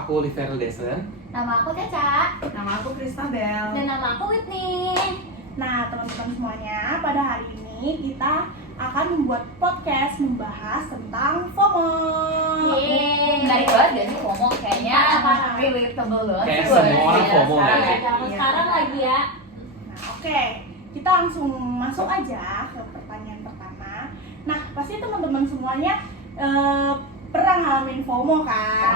aku Oliver Desen. Nama aku Caca. Nama aku Kristabel. Dan nama aku Whitney. Nah, teman-teman semuanya, pada hari ini kita akan membuat podcast membahas tentang FOMO. Yeay. Menarik banget gak sih FOMO? Kayaknya relatable banget. Kayak sih. semua orang Iya, FOMO sekarang ya. zaman sekarang lagi ya. Nah, oke. Kita langsung masuk aja ke pertanyaan pertama. Nah, pasti teman-teman semuanya pernah ngalamin FOMO kan?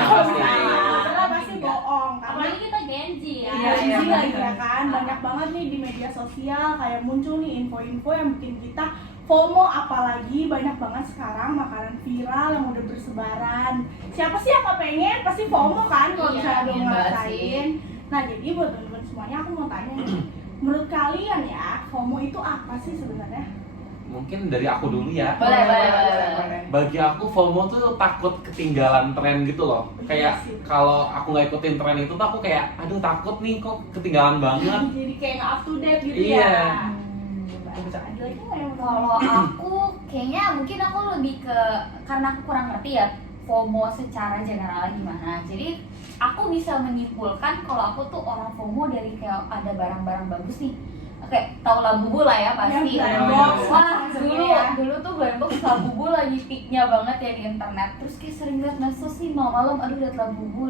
Pernah pasti bohong karena Apalagi kita Gen Z ya. Iya, Iya, lagi bener. ya kan, banyak banget nih di media sosial kayak muncul nih info-info yang bikin kita FOMO, apalagi banyak banget sekarang makanan viral yang udah bersebaran. Siapa sih yang gak pengen? Pasti FOMO kan kalau Iya, misalnya belum pengen banget ngerasain. Nah, jadi buat teman-teman semuanya aku mau tanya nih, menurut kalian ya, FOMO itu apa sih sebenarnya? Mungkin dari aku dulu ya. Boleh. Bagi aku FOMO tuh takut ketinggalan tren gitu loh. Kayak Iya sih. kalau aku nggak ikutin tren itu tuh aku kayak aduh takut nih kok ketinggalan banget. Jadi kayak nggak up to date gitu Iya. ya. Ada Ada lagi nggak yang Kalau aku kayaknya mungkin aku lebih ke karena aku kurang ngerti ya FOMO secara general gimana. Jadi aku bisa menyimpulkan kalau aku tuh orang FOMO dari kayak ada barang-barang bagus nih. Oke, tau Labubu lah ya pasti. Yang Blind Box. Wah, maksudnya ya. dulu tuh Blind Box Labubu lagi peaknya banget ya di internet. Terus kayak sering liat medsos nih malam-malam, aduh liat Labubu.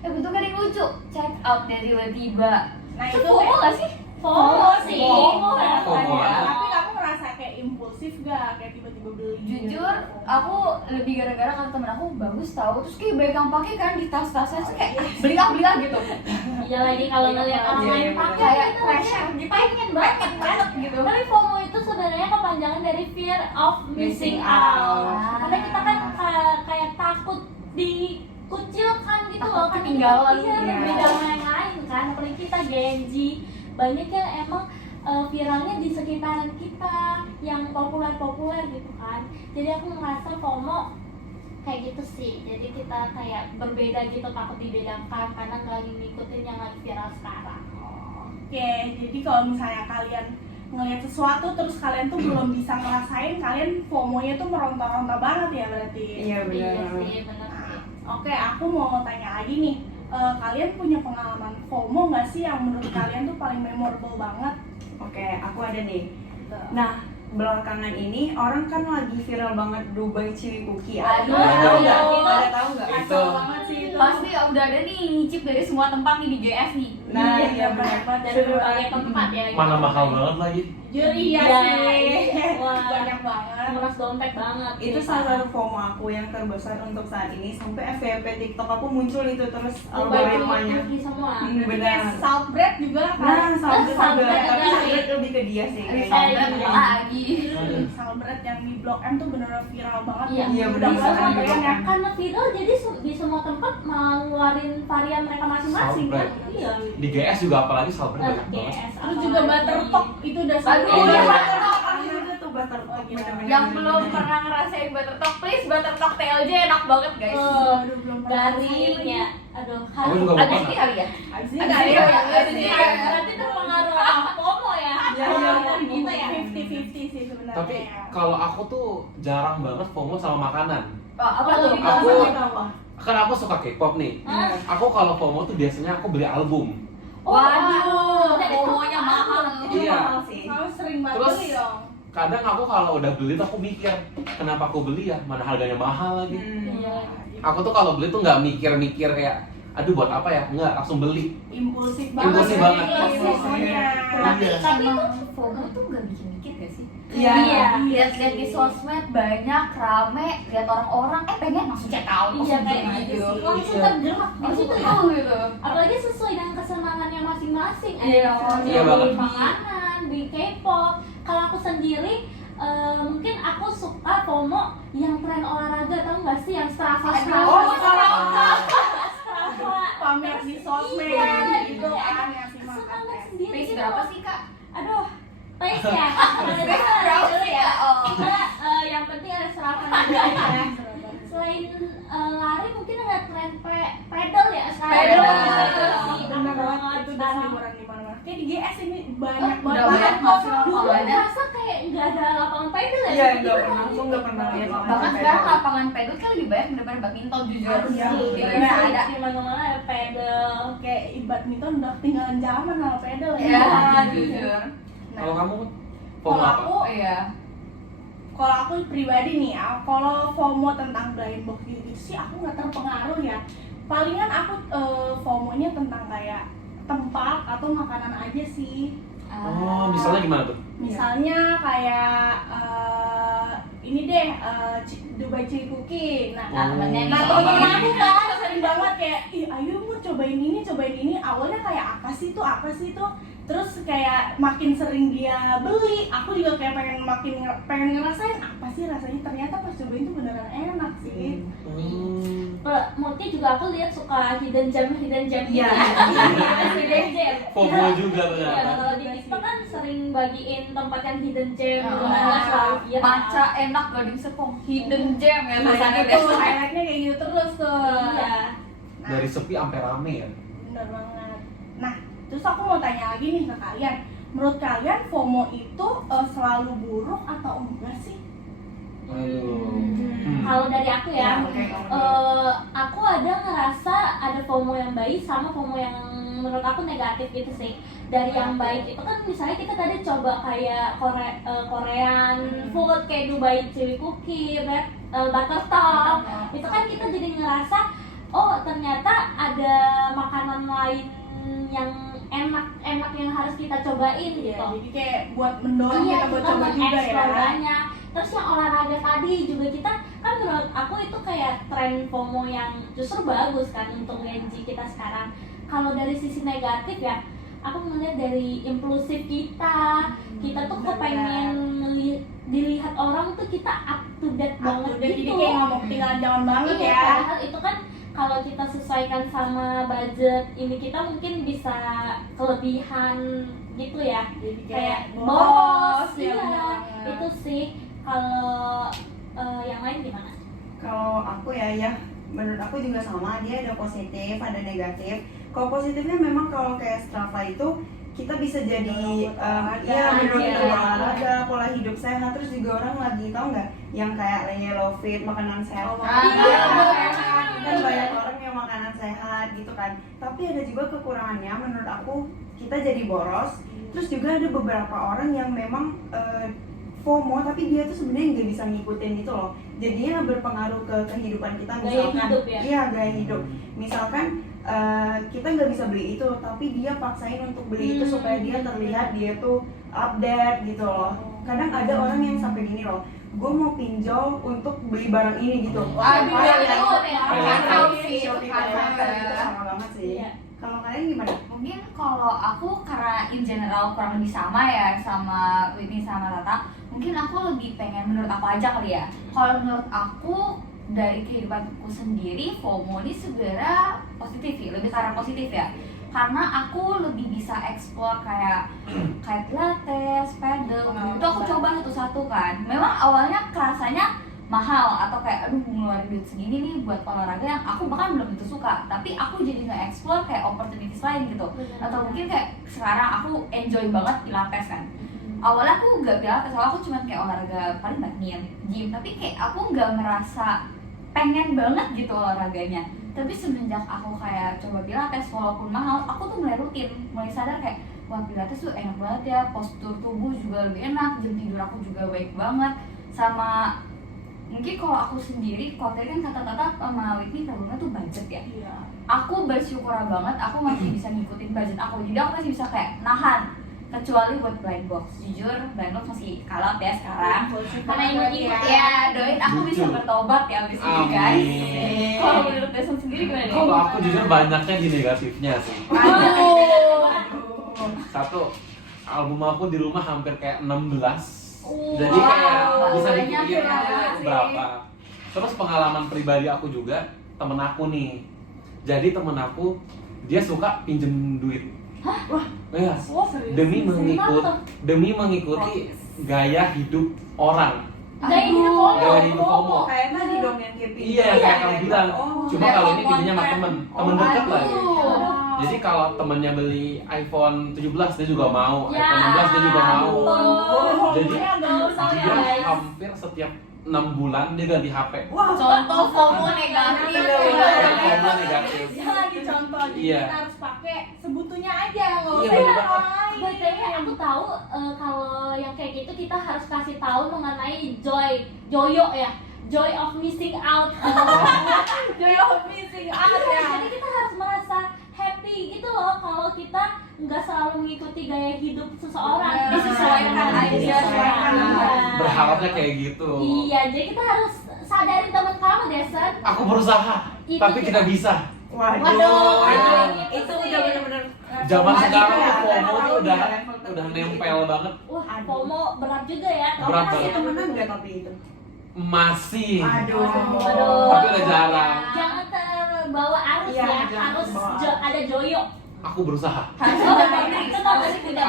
Bentuknya kan lucu. Check out deh tiba-tiba. Nah, Itu itu FOMO gak sih? FOMO sih. FOMO ya. FOMO kan ya. banget. Tapi kamu ngerasa kayak impulsif gak? Kayak tiba-tiba beli? Jujur, aku lebih gara-gara kata temen aku bagus tau. Terus kayak banyak yang pakai kan di tas-tasnya. Terus kayak beli lah gitu. Iya lagi kalau ngeliat orang Iya, lain iya, pakai Kayak gitu pressure gitu. pengen banget kan gitu. Tapi FOMO itu sebenarnya kepanjangan dari fear of missing out. Ah. Karena kita kan kayak takut dikucilkan gitu Takut loh kan. ketinggalan. Iya, Iya. berbeda sama yang lain kan. Apalagi kita Gen Z, banyak yang emang viralnya di sekitaran kita yang populer gitu kan. Jadi aku ngerasa FOMO kayak gitu sih. Jadi kita kayak berbeda gitu, takut dibedakan karena nggak ngikutin yang lagi viral sekarang. Oke, jadi kalau misalnya kalian ngelihat sesuatu terus kalian tuh belum bisa ngerasain, kalian FOMO-nya tuh meronta-ronta banget ya berarti. Iya Iya benar. sih, bener Nah, sih. oke, aku mau tanya lagi nih. Kalian punya pengalaman FOMO nggak sih yang menurut kalian tuh paling memorable banget? Oke, aku ada nih. Nah, belakangan ini orang kan lagi viral banget Dubai Chewy Cookie. Aduh, Tahu nggak? iya. Pada tahu nggak? Itu. Kacau banget sih itu. Pasti udah ada nih nyicip dari semua tempat nih di GS nih. Nah, Iya, iya banyak benar. banget Dari berbagai tempat ya. Mana mahal banget lagi. Jujur iya Iya, sih. wah. Banyak banget. Nguras dompet banget. Itu salah satu FOMO aku yang terbesar untuk saat ini. Sampai FYP TikTok aku muncul itu terus algoritmanya. Di semua. Kayak Benar. Saltbread juga Nah, kan? sampai Salbret tapi juga Salbret sih. lebih ke dia sih Ada kayaknya. sampai lagi. Salbread yang di Blok M tuh bener-bener viral banget. Iya, Iya, Udah bener. mulai Sama antrean ya. Karena viral jadi di semua tempat mau ngeluarin varian mereka masing-masing kan. Salbret. Iya. Di GS juga apalagi salbret banyak banget. GS. Terus juga Butterpop itu udah Aduh, Iya, iya, Butterpop. Itu tuh Butterpop bener-bener. Yang belum pernah ngerasain Buttertalk, please Buttertalk TLJ enak banget guys. Aduh, belum pernah Garing ya. Aduh, Aku juga Ada belum sini pernah. kali ya? Abis ini Abis kali ini ya. ya, Abis abis ini ini ya. berarti terpengaruh sama FOMO ya. Iya, iya. Kita ya 50-50 sih sebenarnya. Tapi kalau aku tuh jarang banget FOMO sama makanan. Apa Oh, tuh? di Aku- apa? Karena aku suka K-pop nih. Hah? Aku kalau FOMO tuh biasanya aku beli album. Waduh, Jadi FOMO-nya mahal. Itu Iya. mahal sih. Kamu sering banget Terus- beli dong. Kadang aku kalau udah beli tuh aku mikir, kenapa aku beli ya? Mana harganya mahal lagi. Iya. Aku tuh kalau beli tuh nggak mikir-mikir kayak, aduh buat apa ya? Nggak, langsung beli. Impulsif banget. Impulsif sih, banget. pokoknya. Tapi Iya. emang FOMO tuh gak bikin dikit gak sih? Iya. Lihat-lihat di sosmed banyak rame, lihat orang-orang pengen langsung check out, Iya langsung kayak beli gitu sih. gitu. Langsung tergerak di Langsung situ. tahu gitu. Apalagi sesuai dengan kesenangannya masing-masing. Iya, iya banget. Beli makanan, beli K-pop. Kalau aku sendiri mungkin aku suka FOMO yang tren olahraga, tau nggak sih yang Strava. Oh, Strava. pamer di sosmed Iya, gitu kan yang si Suka makan nggak teh. sendiri Pace gitu. berapa sih kak? Aduh, pace ya. Berapa sih ya? Oh. Kita yang penting ada serapan juga ya. Selain lari mungkin ada tren pedal ya sekarang. Pedal. Iya, Bener banget, itu udah sekarang. liburan di mana-mana. Kayak di GS ini banyak Udah banget banyak kok. masih Dulu kalau ada. merasa kayak nggak ada lapangan pedal ya. Iya, Jadi nggak kita pernah, lagi aku nggak pernah lihat lapangan Bahkan pedal. sekarang lapangan pedal kan lebih banyak daripada badminton jujur. Iya, Di bener. mana ada. di mana-mana ada pedal. Kayak badminton udah ketinggalan zaman sama pedal ya. Ya, jujur. Kalau kamu Kalau FOMO apa? aku, Oh iya. kalau aku pribadi nih ya, kalau FOMO tentang blind box gitu sih aku nggak terpengaruh ya. Palingan aku FOMO-nya tentang kayak tempat atau makanan aja sih. Oh, misalnya gimana tuh? Misalnya kayak ini deh Dubai Chewy Cookie. Nah, Oh. temen-temen aku kan sering banget kayak, ih ayo mau cobain ini. Awalnya kayak apa sih tuh? Terus kayak makin sering dia beli, aku juga kayak pengen ngerasain apa sih rasanya. Ternyata pas cobain tuh beneran enak sih. Moodnya juga aku lihat suka hidden gem Iya. hidden gem. FOMO juga Iya, ternyata. kalau di TikTok kan sering bagiin tempat yang hidden gem, Oh, nah, selalu viral. Maca enak Gading Serpong hidden gem ya Nah, tulisannya itu biasa. highlightnya kayak gitu terus tuh. Iya. Nah, Dari sepi sampai rame ya. bener banget. Nah, terus aku mau tanya lagi nih ke kalian. Menurut kalian FOMO itu selalu buruk atau enggak sih? Aduh. Kalau dari aku ya, Oke. aku ada ngerasa ada FOMO yang baik sama FOMO yang menurut aku negatif gitu sih. Dari yang baik itu kan misalnya kita tadi coba kayak Korean food kayak Dubai Chewy Cookie, Butter Top. Itu kan kita jadi ngerasa oh ternyata ada makanan lain yang enak yang harus kita cobain Iya, gitu. jadi kayak buat mendorong Iya, kita buat kita coba juga mengeksplor ya. banyak. Terus yang olahraga tadi juga kita kan menurut aku itu kayak tren FOMO yang justru bagus kan untuk Gen Z kita sekarang. Kalau dari sisi negatif ya, aku melihat dari impulsif kita tuh benar. kepengen dilihat orang tuh kita up to date banget Jadi gitu. kayak nggak mau ketinggalan zaman banget Iya, ya. padahal itu kan kalau kita sesuaikan sama budget ini kita mungkin bisa kelebihan gitu ya. Jadi Kayak boros, boros, ya iya, benar. itu sih. Kalau yang lain gimana? Kalau aku ya menurut aku juga sama, dia ada positif, ada negatif. Kalau positifnya memang kalau kayak Strava itu kita bisa jadi mendorong kita olahraga, pola hidup sehat, terus juga orang lagi tahu nggak yang kayak yellow fit, makanan sehat. Iya, Kan banyak orang yang makanan sehat gitu kan. Tapi ada juga kekurangannya menurut aku, kita jadi boros. Terus juga ada beberapa orang yang memang FOMO tapi dia tuh sebenarnya nggak bisa ngikutin gitu loh. Jadinya berpengaruh ke kehidupan kita Gaya misalkan. hidup ya? Iya, gaya hidup. Misalkan kita nggak bisa beli itu, tapi dia paksain untuk beli itu supaya dia terlihat dia tuh update gitu loh. Kadang ada orang yang sampai gini loh, gue mau pinjol untuk beli barang ini gitu. Aduh, Wah, itu ya, kacau sih, itu Shopee kacau Paper, itu banget. sama banget sih. Iya. Kalau kalian gimana? Mungkin kalau aku karena in general kurang lebih sama ya sama Whitney sama Tata, mungkin aku lebih pengen menurut aku aja kali ya. Kalau menurut aku dari kehidupanku sendiri FOMO ini sebenarnya positif ya, lebih karena positif ya. Karena aku lebih bisa explore kayak pilates, pedal, itu aku coba satu-satu kan. Memang awalnya kerasanya mahal atau kayak aduh ngeluarin duit segini nih buat olahraga yang aku bahkan belum tentu suka, tapi aku jadi nge-explore kayak opportunities lain gitu. Atau mungkin kayak sekarang aku enjoy banget pilates kan. Awalnya aku nggak pilates, awalnya aku cuma kayak olahraga paling badminton, gym, tapi kayak aku nggak merasa pengen banget gitu olahraganya. Tapi semenjak aku kayak coba pilates walaupun mahal, aku tuh mulai rutin, mulai sadar kayak wah pilates tuh enak banget ya, postur tubuh juga lebih enak, jam tidur aku juga baik banget. Sama mungkin kalau aku sendiri, kalau tadi kan kata-kata sama Whitney problemnya tuh budget ya. Iya. Aku bersyukur banget aku masih bisa ngikutin budget aku, jadi aku masih bisa kayak nahan. Kecuali buat blind box, jujur blind box masih kalah ya sekarang. Karena ikut-ikut ya, doain aku bisa bertobat ya abis ini guys. Amin. Kalau menurut Deson sendiri gimana nih? Kalau aku jujur banyaknya di negatifnya sih. Aduh. Satu, album aku di rumah hampir kayak 16. Jadi Wow, kayak bisa banyak dipikir ya. berapa. Terus pengalaman pribadi aku juga, temen aku nih. Jadi temen aku dia suka pinjem duit. Wah, iya. Demi mengikuti gaya hidup orang. Gaya hidup FOMO. Gaya hidup FOMO. Kayak tadi dong yang kayak Iya, kayak kamu bilang. Oh, Cuma kayak kalau ini konten. pinjemnya sama temen dekat lah ya. Aduh. Jadi kalau temennya beli iPhone 17 dia juga mau, Ya, iPhone 16 dia juga mau. Oh, Jadi ini agak besar ya, dia guys. hampir setiap 6 bulan dia ganti HP. Wah, Contoh FOMO negatif. FOMO negatif. Jangan dicontoh, jadi Iya. kita harus pakai sebutunya aja, nggak Iya, usah bener yang banget. lain. BTW aku tahu kalau yang kayak gitu kita harus kasih tahu mengenai joyo ya, joy of missing out. Joy of missing out ya. Jadi kita harus merasa happy gitu loh kalau kita nggak selalu mengikuti gaya hidup seseorang. Bener. Disesuaikan aja. Disesuaikan aja. Berharapnya kayak gitu. Iya, jadi kita harus sadarin teman kamu, Desen. Aku berusaha, Itu tapi kita- tidak bisa. Waduh, itu udah bener-bener Zaman Masih sekarang ya, FOMO tahu tuh udah ya, level udah tertinggi. nempel banget. Wah, Aduh. FOMO berat juga ya. Kamu Berat masih banget. temenan nggak tapi itu? Masih. Aduh. Aduh. Tapi udah jarang. Jangan terbawa arus Iya, ya, jangan harus terbawa arus. ada joyo. Aku berusaha. Harus Oh, menjaga diri. kenapa sih tidak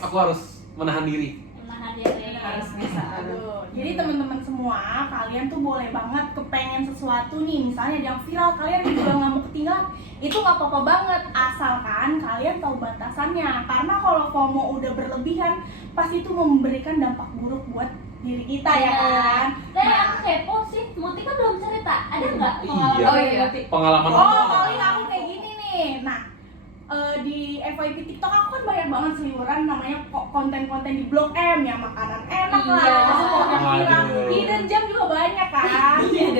Aku harus menahan diri. menahan diri? Harus bisa. Aduh, jadi teman-teman semua, kalian tuh boleh banget kepengen sesuatu nih, misalnya yang viral, kalian juga nggak mau ketinggalan, itu nggak apa-apa banget, asalkan kalian tahu batasannya. Karena kalau FOMO udah berlebihan, pasti itu memberikan dampak buruk buat diri kita ya kan. Aku kepo sih, Muti kan belum cerita, ada nggak pengalaman Iya. Oh iya. Muti? Pengalaman Oh, aku. paling aku kayak gini nih. Nah, di FYP TikTok aku kan banyak banget seliweran namanya konten-konten di Blok M yang makanan enak lah, Iya. yang viral. Waduh. Hidden gem juga banyak kan.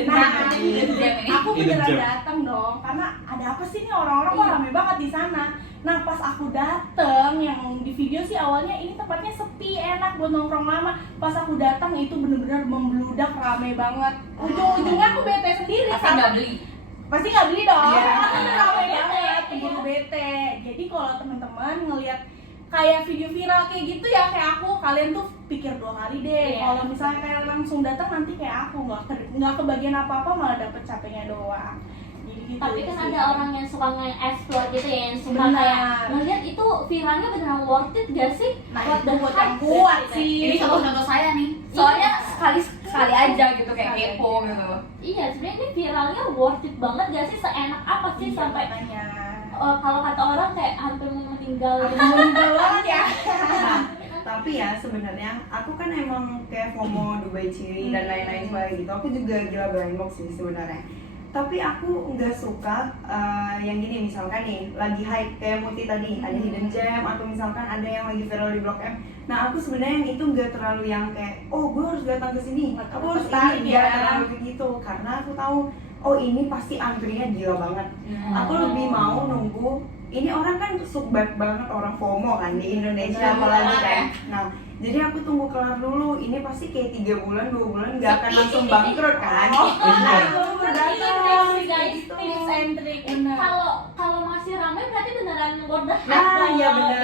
Nah, aku Hidden beneran gem. datang dong, karena ada apa sih nih orang-orang kok rame banget di sana. Nah, pas aku dateng, yang di video sih awalnya ini tempatnya sepi, enak buat nongkrong lama. Pas aku datang itu bener-bener membludak, rame banget. Ujung-ujungnya aku bete sendiri Pasti nggak beli. pasti nggak beli dong, Iya. karena ramai banget, keburu bete. Jadi kalau teman-teman ngelihat kayak video viral kayak gitu ya kayak aku, kalian tuh pikir 2 kali deh. Iya. Kalau misalnya kayak langsung datang nanti kayak aku nggak kebagian apa-apa, malah dapet capeknya doang. Jadi gitu. Tapi kan sih. ada orang yang suka nge-explore gitu ya, yang suka Benar. kayak ngeliat itu viralnya beneran worth it gak sih? Nah, Buat itu buat hype yang kuat gitu. sih. Ini contoh-contoh saya nih. Soalnya sekali aja gitu kayak kepo gitu. Iya, sebenarnya ini viralnya worth it banget gak sih? Seenak apa sih Iya, sampai makanya. kalau kata orang kayak hampir mau meninggal gitu. Meninggal banget ya. Tapi ya sebenarnya aku kan emang kayak FOMO Dubai Ciri dan lain-lain sebagainya gitu. Aku juga gila blind box sih sebenarnya. Tapi aku nggak suka yang gini, misalkan nih lagi hype kayak Muti tadi ada hidden gem atau misalkan ada yang lagi viral di Blok M. Nah aku sebenarnya yang itu nggak terlalu yang kayak oh gue harus datang ke sini, aku harus Tertarik ini, ya. nggak terlalu begitu karena aku tahu oh ini pasti antrinya gila banget. Aku lebih mau nunggu. Ini orang kan banyak banget orang FOMO kan di Indonesia apalagi kan. Nah, jadi aku tunggu kelar dulu. Ini pasti kayak 3 bulan, 2 bulan nggak akan langsung bangkrut kan. Oh, Nah, itu aku berarti datang. tips sih guys, Gitu. tips and trick. Bener. Kalau masih ramai berarti beneran worth the hype. Nah, dong. iya bener.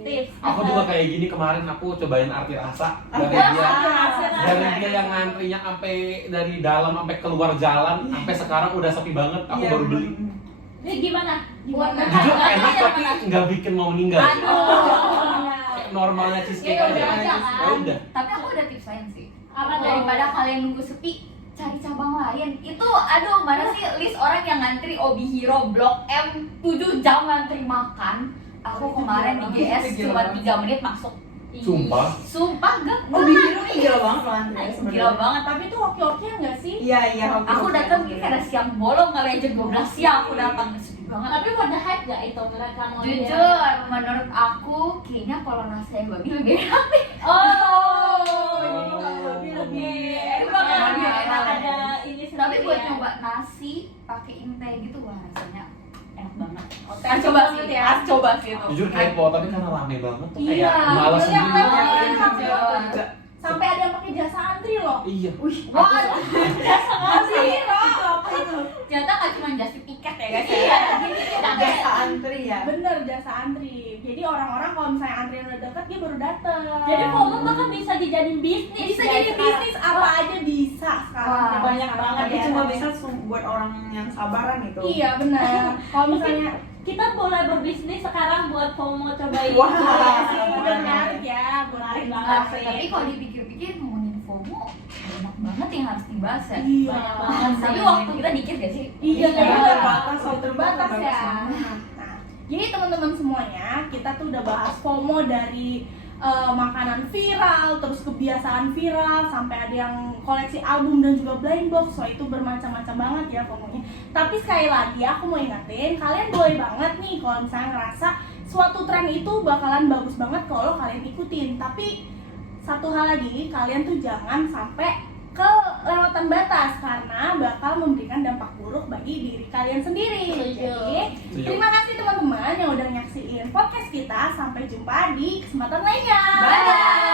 Tips. Aku juga kayak gini kemarin aku cobain arti rasa dari dia yang ngantrinya sampai dari dalam sampai keluar jalan sampai sekarang udah sepi banget. Aku Iya, baru beli. Ini gimana? Buat Gimana? Jujur nggak enak aja tapi mana? nggak bikin mau meninggal. Aduh. Kayak normalnya cheesecake Ya aja. udah aja kan. Ya udah. Tapi aku ada tips lain sih. Apa tuh? Daripada kalian nunggu sepi, cari cabang lain. Itu aduh mana sih list orang yang ngantri Obi Hero Blok M 7 jam ngantri makan. Aku kemarin di GS cuma 3 menit masuk. Sumpah. Sumpah gak? Oh, bikin tuh gila banget loh Andre Gila sebenarnya. banget. Tapi itu hoki-hokian nggak sih? Iya, iya. Aku datang karena siang bolong kali aja 12 siang aku datang sedih banget. Tapi worth the hype gak itu mereka mau Jujur, menurut aku kayaknya kalau nasi babi lebih enak deh. Oh, jadi lebih Itu enak. bakal Lebih enak. ada ini Tapi sendiri buat ya. nyoba nasi pakai intai gitu wah rasanya enak banget. Otentik Harus coba banget sih, ya. harus coba sih itu. Jujur kepo tapi karena rame banget tuh Iya, kayak malas banyak sendiri. banget. juga. Sampai ada yang pakai jasa antri loh. Iya. Wah, Antri loh. Itu apa itu? ternyata nggak cuma just tiket ya guys. Iya, gini Jasa antri ya. Bener, jasa antri. Jadi orang-orang kalau misalnya antrian udah deket dia baru dateng. Jadi FOMO bahkan bisa dijadiin bisnis. bisa guys, jadi sekarang. bisnis, apa aja bisa sekarang. Wah, Banyak banget Tapi ya. cuma bisa buat orang yang sabaran itu. Iya benar. Kalau misalnya Kita boleh berbisnis sekarang buat FOMO cobain. Wah. iya sih, udah menarik ya, menarik Menarik banget banget. sih. Tapi kalau dipikir-pikir ngomongin FOMO enak banget banget yang harus dibahas ya. Iya. Banyak banget sih. Tapi waktu kita dikit gak sih? Iya, kayaknya terbatas, terbatas bagus ya. banget. Nah, jadi teman-teman semuanya, kita tuh udah bahas FOMO dari makanan viral, terus kebiasaan viral, sampai ada yang koleksi album dan juga blind box. So itu bermacam-macam banget ya FOMO-nya. Tapi sekali lagi aku mau ingetin, kalian boleh banget nih kalau misalnya ngerasa suatu tren itu bakalan bagus banget kalau kalian ikutin. Tapi satu hal lagi, kalian tuh jangan sampai kelewatan batas karena bakal memberikan dampak buruk bagi diri kalian sendiri. Setuju. Jadi, Setuju. terima kasih teman-teman yang udah nyaksiin podcast kita. Sampai jumpa di kesempatan lainnya. Bye.